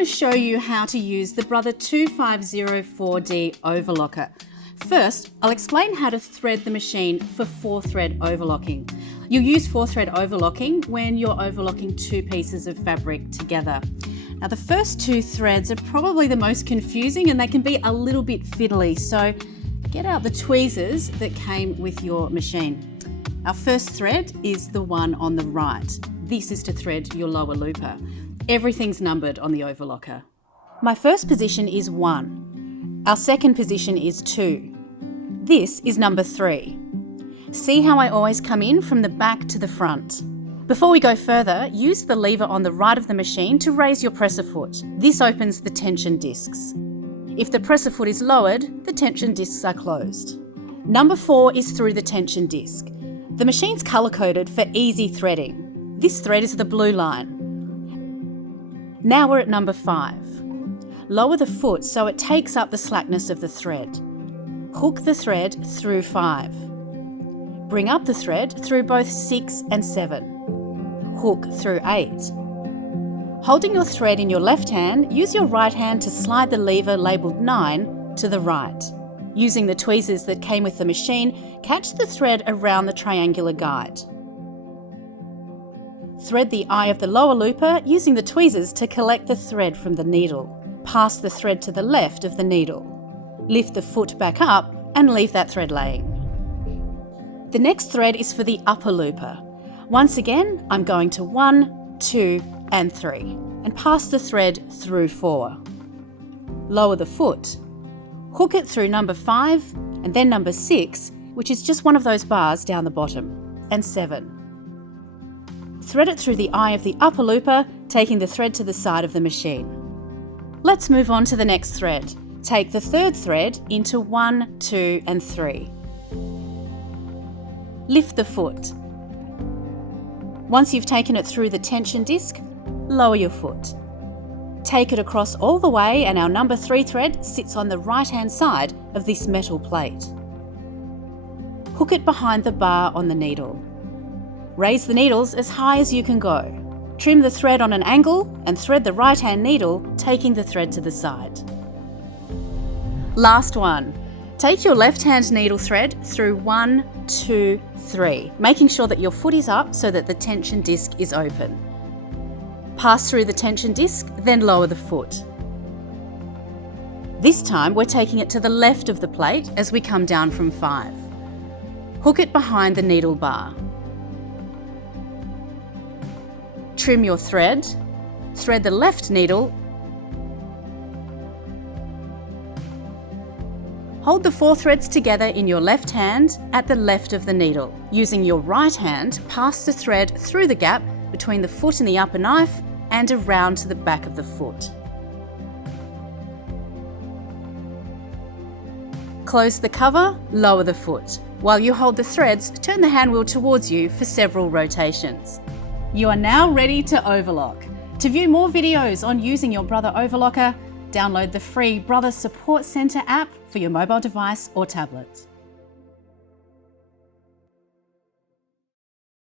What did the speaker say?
going to show you how to use the Brother 2504D overlocker. First, I'll explain how to thread the machine for 4-thread overlocking. You'll use 4-thread overlocking when you're overlocking 2 pieces of fabric together. Now, the first 2 threads are probably the most confusing and they can be a little bit fiddly, so get out the tweezers that came with your machine. Our first thread is the one on the right. This is to thread your lower looper. Everything's numbered on the overlocker. My first position is 1. Our second position is 2. This is number 3. See how I always come in from the back to the front. Before we go further, use the lever on the right of the machine to raise your presser foot. This opens the tension discs. If the presser foot is lowered, the tension discs are closed. Number 4 is through the tension disc. The machine's colour-coded for easy threading. This thread is the blue line. Now we're at number 5. Lower the foot so it takes up the slackness of the thread. Hook the thread through 5. Bring up the thread through both 6 and 7. Hook through 8. Holding your thread in your left hand, use your right hand to slide the lever labelled 9 to the right. Using the tweezers that came with the machine, catch the thread around the triangular guide. Thread the eye of the lower looper using the tweezers to collect the thread from the needle. Pass the thread to the left of the needle. Lift the foot back up and leave that thread laying. The next thread is for the upper looper. Once again, I'm going to 1, 2 and 3 and pass the thread through 4. Lower the foot. Hook it through number 5 and then number 6, which is just one of those bars down the bottom, and 7. Thread it through the eye of the upper looper, taking the thread to the side of the machine. Let's move on to the next thread. Take the third thread into 1, 2 and 3. Lift the foot. Once you've taken it through the tension disc, lower your foot. Take it across all the way and our number 3 thread sits on the right-hand side of this metal plate. Hook it behind the bar on the needle. Raise the needles as high as you can go. Trim the thread on an angle and thread the right-hand needle, taking the thread to the side. Last one. Take your left-hand needle thread through 1, 2, 3, making sure that your foot is up so that the tension disc is open. Pass through the tension disc, then lower the foot. This time we're taking it to the left of the plate as we come down from 5. Hook it behind the needle bar. Trim your thread, thread the left needle, hold the 4 threads together in your left hand at the left of the needle. Using your right hand, pass the thread through the gap between the foot and the upper knife and around to the back of the foot. Close the cover, lower the foot. While you hold the threads, turn the hand wheel towards you for several rotations. You are now ready to overlock. To view more videos on using your Brother overlocker, download the free Brother Support Centre app for your mobile device or tablet.